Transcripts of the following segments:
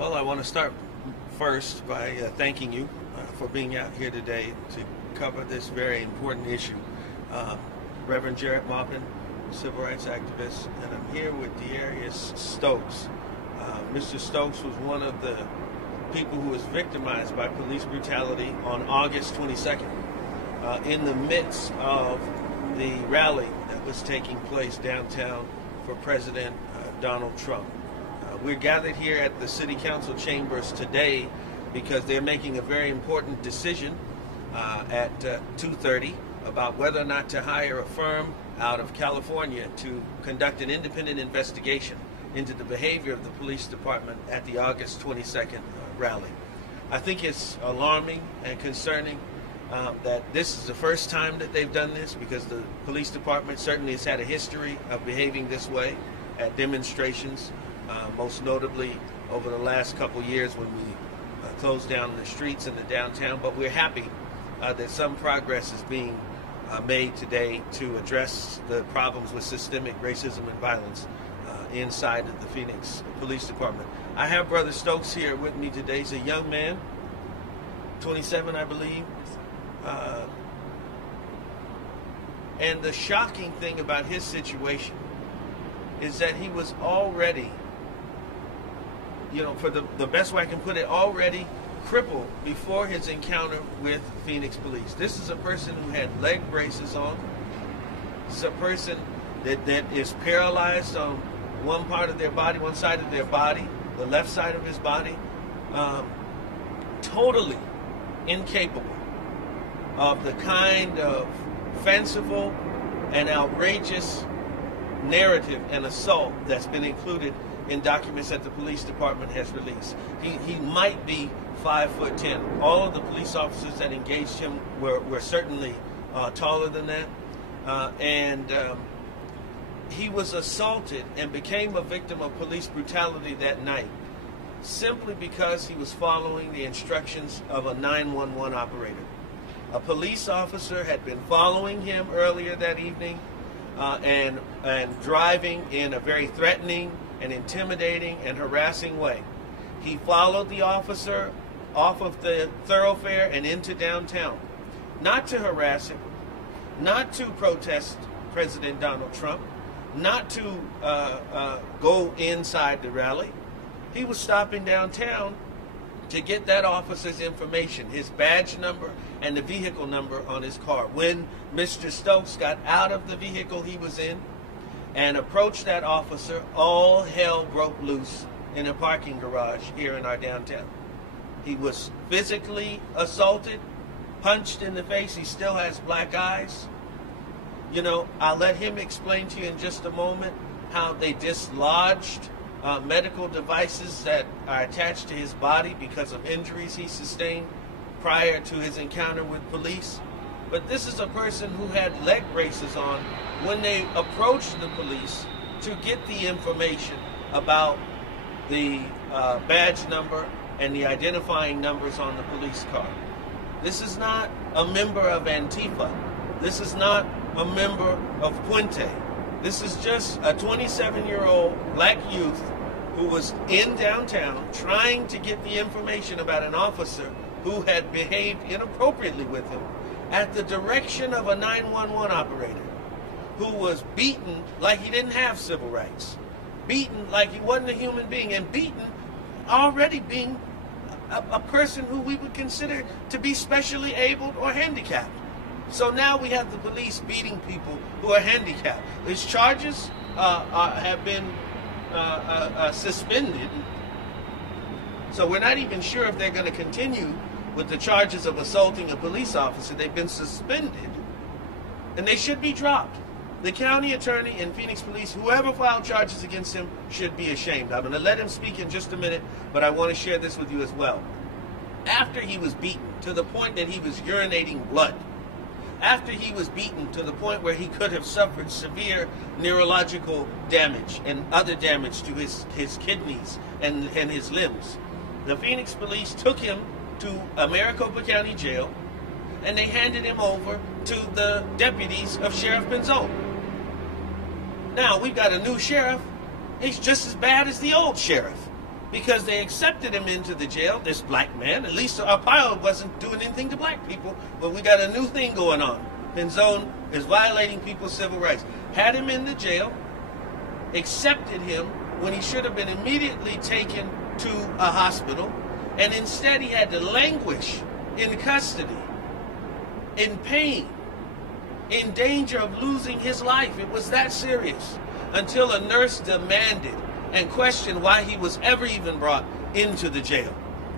Well, I want to start first by thanking you for being out here today to cover this very important issue. Reverend Maupin, civil rights activist, and I'm here with Darius Stokes. Mr. Stokes was one of the people who was victimized by police brutality on August 22nd in the midst of the rally that was taking place downtown for President Donald Trump. We're gathered here at the City Council chambers today because they're making a very important decision at 2:30 about whether or not to hire a firm out of California to conduct an independent investigation into the behavior of the police department at the August 22nd rally. I think it's alarming and concerning that this is the first time that they've done this, because the police department certainly has had a history of behaving this way at demonstrations, most notably over the last couple years when we closed down the streets in the downtown. But we're happy that some progress is being made today to address the problems with systemic racism and violence inside of the Phoenix Police Department. I have Brother Stokes here with me today. He's a young man, 27, I believe. And the shocking thing about his situation is that he was already, for the best way I can put it, already crippled before his encounter with Phoenix Police. This is a person who had leg braces on. This is a person that is paralyzed on one part of their body, one side of their body, the left side of his body, totally incapable of the kind of fanciful and outrageous narrative and assault that's been included in documents that the police department has released. He might be 5'10". All of the police officers that engaged him were certainly taller than that. He was assaulted and became a victim of police brutality that night simply because he was following the instructions of a 911 operator. A police officer had been following him earlier that evening and driving in a very threatening and intimidating and harassing way. He followed the officer off of the thoroughfare and into downtown, not to harass him, not to protest President Donald Trump, not to go inside the rally. He was stopping downtown to get that officer's information, his badge number and the vehicle number on his car. When Mr. Stokes got out of the vehicle he was in and approached that officer, all hell broke loose in a parking garage here in our downtown. He was physically assaulted, punched in the face. He still has black eyes. I'll let him explain to you in just a moment how they dislodged medical devices that are attached to his body because of injuries he sustained prior to his encounter with police. But this is a person who had leg braces on when they approached the police to get the information about the badge number and the identifying numbers on the police car. This is not a member of Antifa. This is not a member of Puente. This is just a 27-year-old black youth who was in downtown trying to get the information about an officer who had behaved inappropriately with him at the direction of a 911 operator who was beaten like he didn't have civil rights, beaten like he wasn't a human being, and beaten already being a person who we would consider to be specially abled or handicapped. So now we have the police beating people who are handicapped. His charges have been suspended. So we're not even sure if they're going to continue with the charges of assaulting a police officer. They've been suspended, and they should be dropped. The county attorney and Phoenix Police, whoever filed charges against him, should be ashamed. I'm going to let him speak in just a minute, but I want to share this with you as well. After he was beaten to the point that he was urinating blood, after he was beaten to the point where he could have suffered severe neurological damage and other damage to his kidneys and his limbs, the Phoenix Police took him to Maricopa County Jail, and they handed him over to the deputies of Sheriff Pinzon. Now, we've got a new sheriff. He's just as bad as the old sheriff. because they accepted him into the jail, this black man. At least Arpaio wasn't doing anything to black people, but we got a new thing going on. Penzone is violating people's civil rights. Had him in the jail, accepted him when he should have been immediately taken to a hospital, and instead he had to languish in custody, in pain, in danger of losing his life. It was that serious, until a nurse demanded and questioned why he was ever even brought into the jail,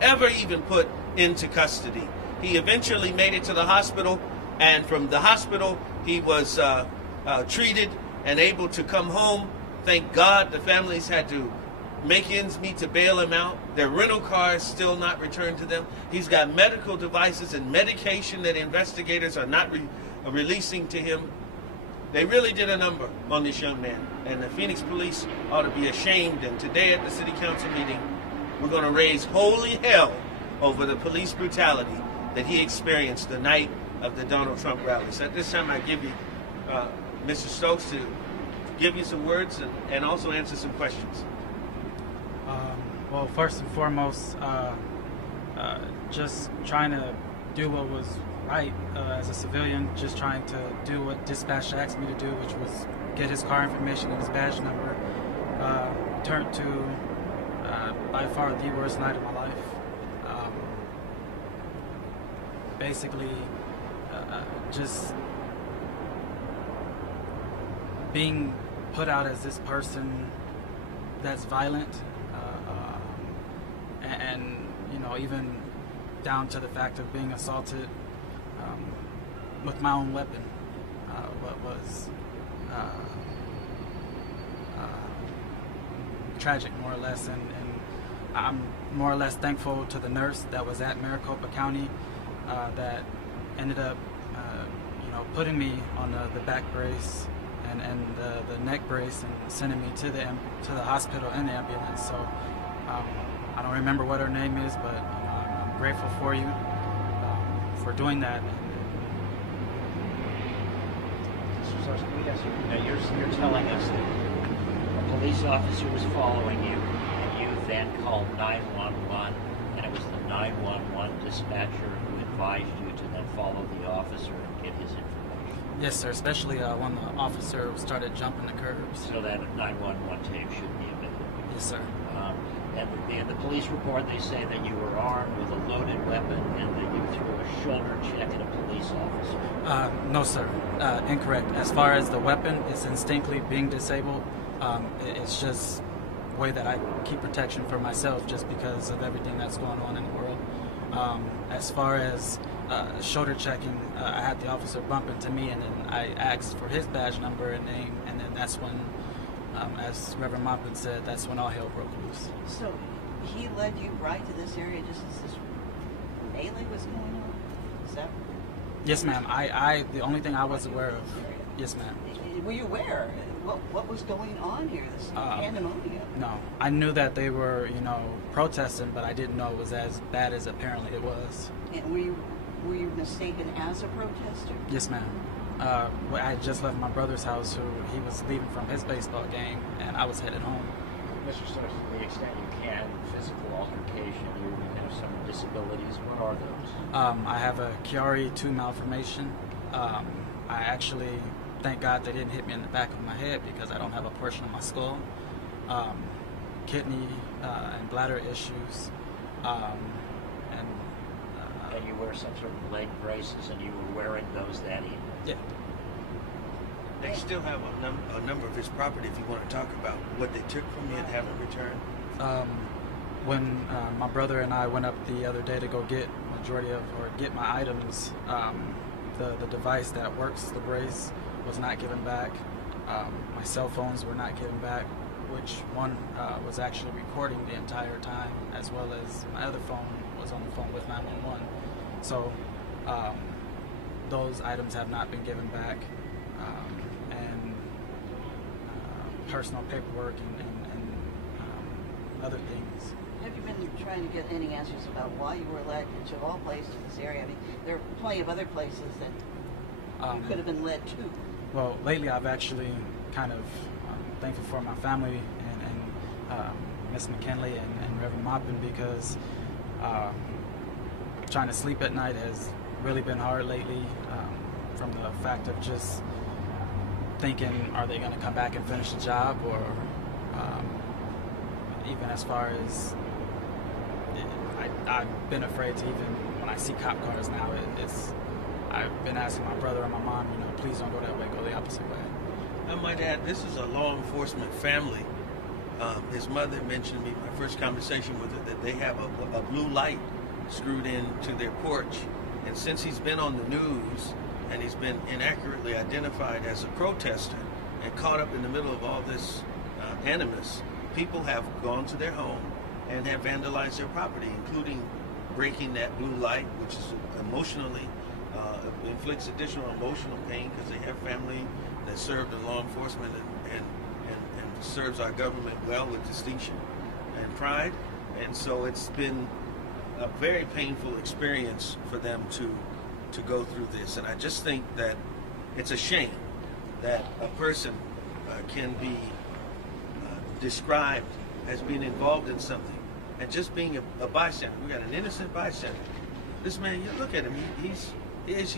ever even put into custody. He eventually made it to the hospital, and from the hospital he was treated and able to come home. Thank God the families had to make ends meet to bail him out. Their rental cars still not returned to them. He's got medical devices and medication that investigators are not releasing to him. They really did a number on this young man, and the Phoenix police ought to be ashamed. And today at the city council meeting, we're going to raise holy hell over the police brutality that he experienced the night of the Donald Trump rallies. At this time, I give you Mr. Stokes to give you some words and also answer some questions. Well, first and foremost, just trying to do what was right as a civilian, just trying to do what dispatch asked me to do, which was get his car information and his badge number. Turned to by far the worst night of my life. Basically, just being put out as this person that's violent, and you know, even down to the fact of being assaulted with my own weapon, what was tragic, more or less. And I'm more or less thankful to the nurse that was at Maricopa County that ended up, you know, putting me on the back brace and the neck brace and sending me to the hospital in the ambulance. So I don't remember what her name is, but you know, I'm grateful for you for doing that. You're telling us that a police officer was following you, and you then called 911, and it was the 911 dispatcher who advised you to then follow the officer and get his information. Yes, sir, especially when the officer started jumping the curbs. So that 911 tape should be available. Yes, sir. And in the police report, they say that you were armed with a loaded weapon and that you threw a shoulder check at a police officer. No, sir. Incorrect. As far as the weapon, it's instinctively being disabled. It's just a way that I keep protection for myself just because of everything that's going on in the world. As far as shoulder checking, I had the officer bump into me, and then I asked for his badge number and name, and then that's when, as Reverend Maupin said, that's when all hell broke loose. So he led you right to this area just as this melee was going on? Is that? Yes, ma'am. The only thing I was aware of. Yes, ma'am. Were you aware? What was going on here? This pandemonium? No. I knew that they were, you know, protesting, but I didn't know it was as bad as apparently it was. And were you mistaken as a protester? Yes, ma'am. I had just left my brother's house, he was leaving from his baseball game, and I was headed home. Mr. Stokes, to the extent you can, physical altercation, you have some disabilities. What are those? I have a Chiari 2 malformation. I actually, thank God they didn't hit me in the back of my head because I don't have a portion of my skull. Kidney and bladder issues. And you wear some sort of leg braces, and you were wearing those that evening? Yeah. They still have a number of his property if you want to talk about what they took from you and haven't returned. When my brother and I went up the other day to go get get my items, the device that works the brace was not given back. My cell phones were not given back, which one was actually recording the entire time, as well as my other phone was on the phone with 911. So those items have not been given back, and personal paperwork and other things. Have you been trying to get any answers about why you were led into all places in this area? I mean, there are plenty of other places that you could have been led to. Well, lately I've actually kind of thankful for my family and Miss McKinley and Reverend Maupin, because trying to sleep at night has really been hard lately, from the fact of just thinking, are they going to come back and finish the job, or even as far as I've been afraid to, even when I see cop cars now, I've been asking my brother and my mom, please don't go that way, go the opposite way. I might add, this is a law enforcement family. His mother mentioned to me, my first conversation with her, that they have a blue light screwed into their porch. And since he's been on the news and he's been inaccurately identified as a protester and caught up in the middle of all this animus, people have gone to their home and have vandalized their property, including breaking that blue light, which is emotionally inflicts additional emotional pain, because they have family that served in law enforcement and serves our government well with distinction and pride. And so it's been a very painful experience for them to go through this. And I just think that it's a shame that a person can be described as being involved in something and just being a bystander. We got an innocent bystander. This man, you look at him, he's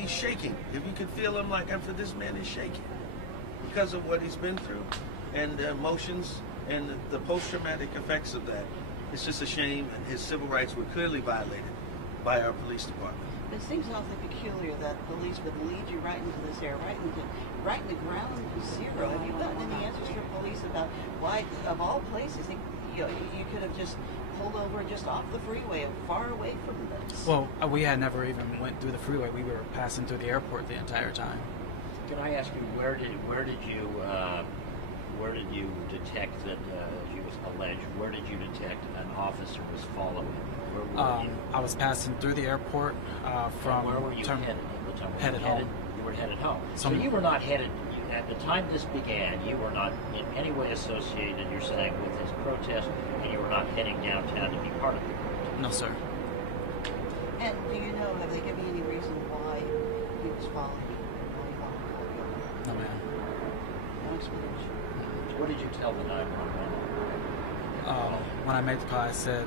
shaking. If you could feel him, like, after this man is shaking because of what he's been through and the emotions and the post-traumatic effects of that. It's just a shame, and his civil rights were clearly violated by our police department. It seems awfully peculiar that police would lead you right into this area, right in the ground zero. Have you gotten any answers from police about why, of all places, you could have just pulled over just off the freeway, far away from this? Well, we had never even went through the freeway. We were passing through the airport the entire time. Can I ask you, where did you detect that, as you alleged, where did you detect an officer was following? Where were you? I was passing through the airport from... Where were you headed at the time? Headed home. You were headed home. So you were not headed, at the time this began, you were not in any way associated, you're saying, with his protest, and you were not heading downtown to be part of the protest? No, sir. And do you know, have they given you any reason why he was following you? No, ma'am. No explanation. So what did you tell the 911? When I made the call, I said,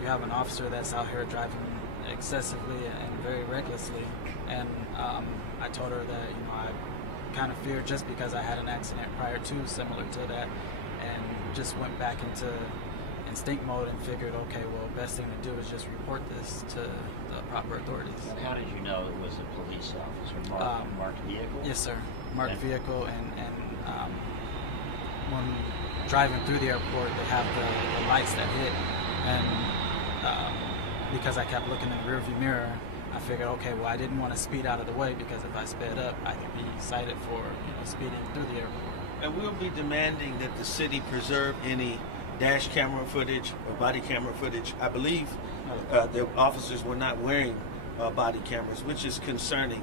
you have an officer that's out here driving excessively and very recklessly. And I told her that, I kind of feared, just because I had an accident prior to, similar to that, and just went back into instinct mode and figured, okay, well, best thing to do is just report this to the proper authorities. And how did you know it was a police officer? Marked vehicle? Yes, sir. Marked vehicle, and when driving through the airport, they have the lights that hit, and because I kept looking in the rearview mirror, I figured, okay, well, I didn't want to speed out of the way, because if I sped up, I could be cited for speeding through the airport. And we'll be demanding that the city preserve any dash camera footage or body camera footage. I believe the officers were not wearing body cameras, which is concerning.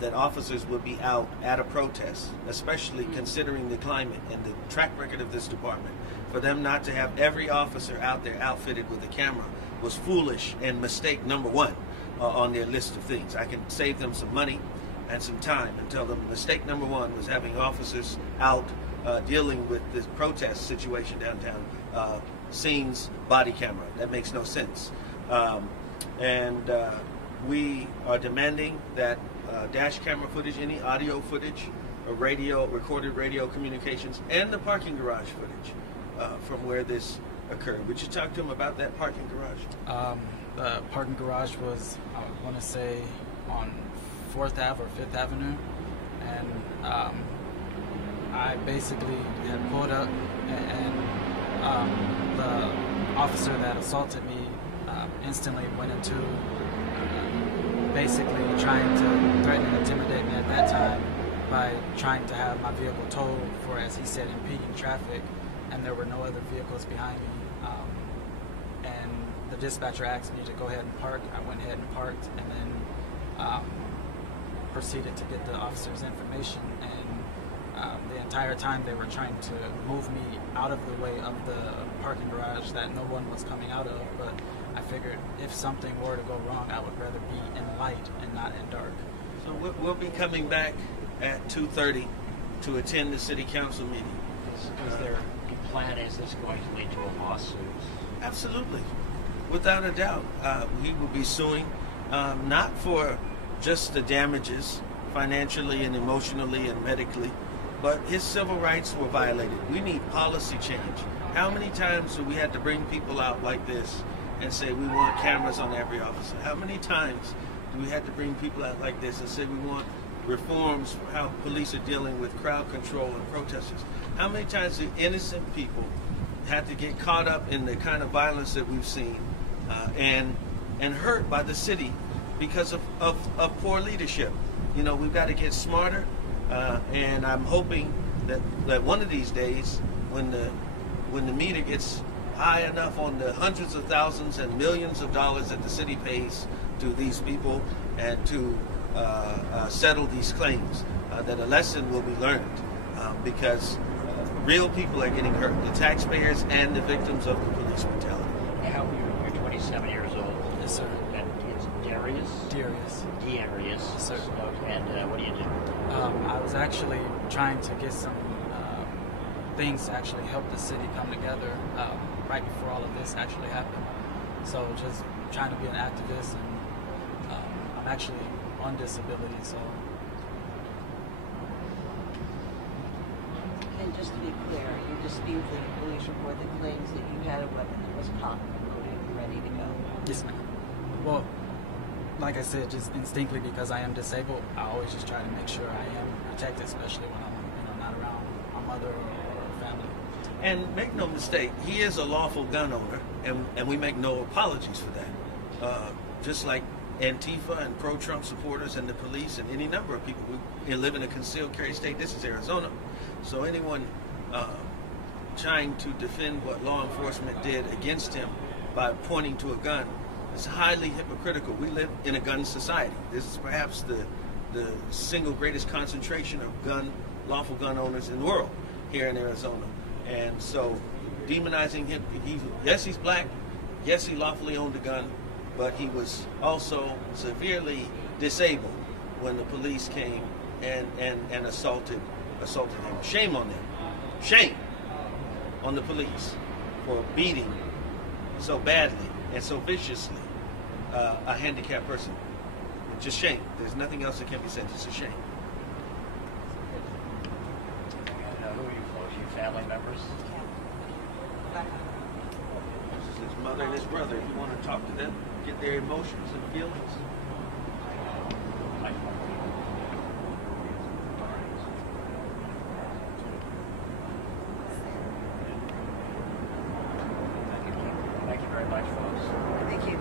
That officers would be out at a protest, especially considering the climate and the track record of this department. For them not to have every officer out there outfitted with a camera was foolish and mistake number one on their list of things. I can save them some money and some time and tell them mistake number one was having officers out dealing with this protest situation downtown. Scenes, body camera. That makes no sense. We are demanding that dash camera footage, any audio footage, or recorded radio communications, and the parking garage footage from where this occurred. Would you talk to him about that parking garage? The parking garage was, I want to say, on 4th Ave or 5th Avenue, and I basically had pulled up, and the officer that assaulted me instantly went into basically trying to threaten and intimidate me at that time by trying to have my vehicle towed for, as he said, impeding traffic, and there were no other vehicles behind me. And the dispatcher asked me to go ahead and park. I went ahead and parked, and then proceeded to get the officer's information. And the entire time they were trying to move me out of the way of the parking garage that no one was coming out of, but I figured if something were to go wrong, I would rather be in light and not in dark. So we'll be coming back at 2:30 to attend the city council meeting. Is there Your plan is this going to lead to a lawsuit? Absolutely, without a doubt. He will be suing, not for just the damages financially and emotionally and medically, but his civil rights were violated. We need policy change. How many times do we have to bring people out like this and say we want cameras on every officer? How many times do we have to bring people out like this and say we want reforms for how police are dealing with crowd control and protesters? How many times do innocent people have to get caught up in the kind of violence that we've seen and hurt by the city because of poor leadership? You know, we've got to get smarter, and I'm hoping that one of these days, when the meter gets high enough on the hundreds of thousands and millions of dollars that the city pays to these people and to settle these claims, that a lesson will be learned, because real people are getting hurt, the taxpayers and the victims of the police brutality. Now you're 27 years old. Yes, sir. And it's Darius? Darius. Darius. Yes, sir. And what do you do? I was actually trying to get some things to actually help the city come together right before all of this actually happened. So just trying to be an activist, and I'm actually on disability, so. And just to be clear, you dispute the police report that claims that you had a weapon that was cocked and loaded and ready to go. Yes, ma'am. Well, like I said, just instinctively, because I am disabled, I always just try to make sure I am protected, especially when I'm not around my mother or family. And make no mistake, he is a lawful gun owner, and we make no apologies for that. Just like Antifa and pro-Trump supporters and the police and any number of people who live in a concealed carry state. This is Arizona. So anyone trying to defend what law enforcement did against him by pointing to a gun is highly hypocritical. We live in a gun society. This is perhaps the single greatest concentration of lawful gun owners in the world here in Arizona. And so demonizing him, yes, he's black, yes, he lawfully owned a gun, but he was also severely disabled when the police came and assaulted him. Shame on them. Shame on the police for beating so badly and so viciously a handicapped person. Just shame. There's nothing else that can be said. It's a shame. Who are you close? Your family members? This is his mother and his brother. If you want to talk to them, get their emotions and feelings. Thank you very much, folks. Thank you.